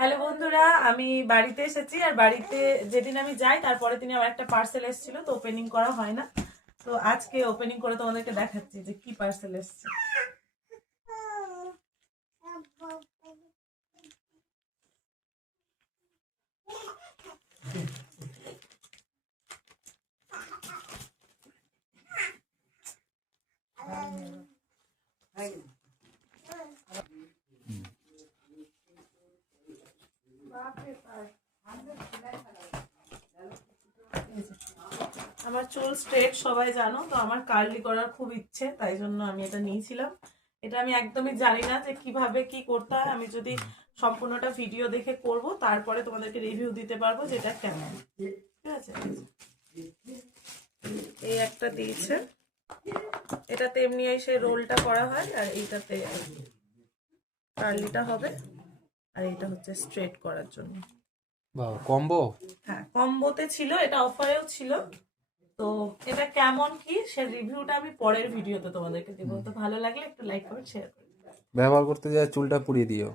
Hello বন্ধুরা, আমি বাড়িতে এসেছি। আর বাড়িতে যেদিন আমি যাই তারপরে দিন আমার একটা পার্সেল এসেছিল, তো ওপেনিং করা হয় না। তো আজকে ওপেনিং করে তোমাদেরকে দেখাচ্ছি যে কি পার্সেল এসেছে। আমার চুল স্ট্রেট সবাই জানো, তো আমার কার্লি করার খুব ইচ্ছে, তাই জন্য আমি এটা নিয়েছিলাম। এটা আমি একদমই জানি না যে কিভাবে কি করতে হয়। আমি যদি সম্পূর্ণটা ভিডিও দেখে করব, তারপরে তোমাদেরকে রিভিউ দিতে পারবো যেটা কেমন। ঠিক আছে, এই একটা দিয়েছে, এটাতে এমনি এসে রোলটা করা হয়, আর এইটাতে কার্লিটা হবে, আর এটা হচ্ছে স্ট্রেট করার জন্য। কম্বো। হ্যাঁ, কম্বোতে ছিল, এটা অফারেও ছিল। তো এটা কেমন কি সে রিভিউটা আমি পরের ভিডিওতে তোমাদেরকে দেবো। তো ভালো লাগলে একটু লাইক কমেন্ট শেয়ার করো। ব্যবহার করতে যায় চুলটা পুড়িয়ে দিও।